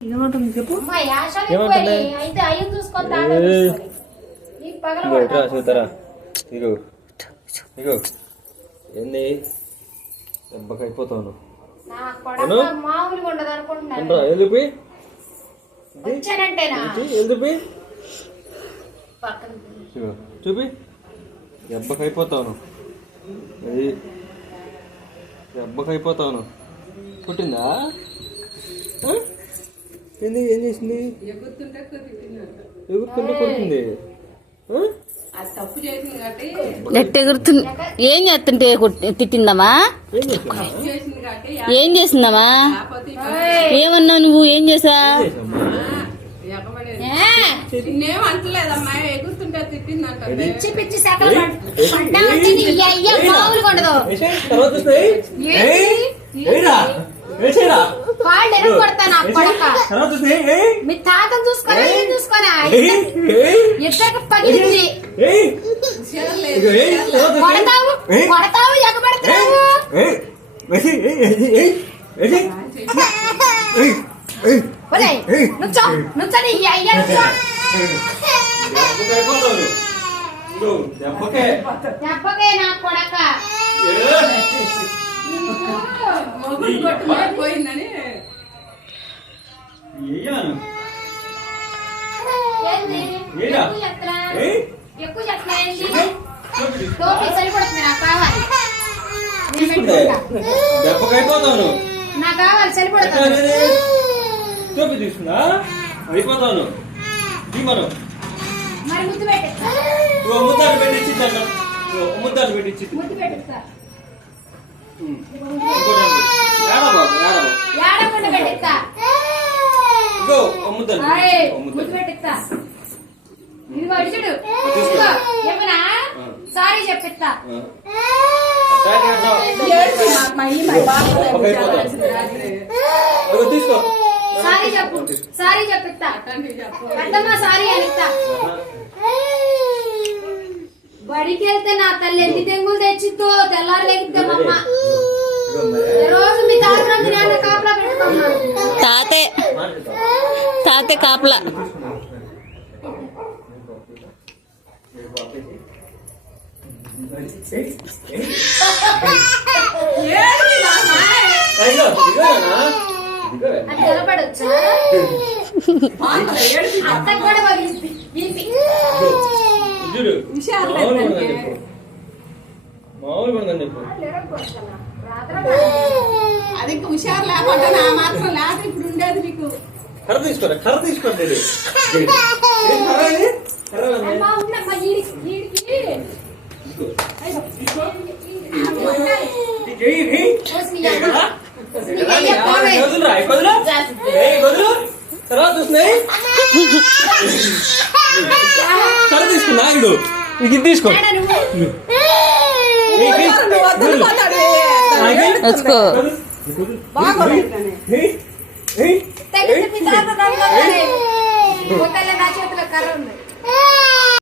ఏమంటుంది చెప్పు. చూస్తారా ఇగో ఇగో ఏంది దెబ్బకి అయిపోతాను చూపి దెబ్బకి అయిపోతాను అది దెబ్బకి అయిపోతాను పుట్టిందా ఏంది ఏం చేసింది ఎగురుతుంటే కొడుతుంది గట్టి ఎగురుతుంది ఏం చేస్తుంటే తిట్టిందమ్మా ఏం చేసిందమ్మా ఏమన్నావు నువ్వు ఏం చేసా మీ తాతను చూసుకోరా చూసుకోరా ఇద్దరికి పగిలింది కొడతావు కొడతావు ఎగబడతావు నుంచో నుంచని అయ్యా నుంచో దెబ్బకే నా కొడక పోయిందని ఎక్కువ చెప్పండి సరిపడుతుంది నాకు కావాలి నాకు కావాలి సరిపడుతుంది తీసుకున్నా అయిపోతాను మరి ముద్దు పెట్టిస్తా ముద్దాడు పెట్టించి ముద్దాడు పెట్టించి ముద్దు పెట్టిస్తా సారీ చెప్పిస్తా సారీ చెప్పు సారీ చెప్పిస్తా అత్తమ్మా సారీ అనిస్తా బడికి వెళ్తే నా తల్లి ఎన్ని తెంగులు తెచ్చిద్దో తెల్లారు లేకపోతే మా అమ్మ రోజు మీ తాత కాపలా పెట్టుకున్నాను తాతే కాపలా నిలబడొచ్చా అత్త కూడా అది ఇంకా హుషారు లేకుండా నా మాత్రం లేదు ఇప్పుడు ఉండేది నీకు కర్ర తీసుకోండి తర్వాత చూస్తున్నాయి కర్ర తీసుకున్నా ఇది తీసుకో నా చేతిలో కర్ర ఉంది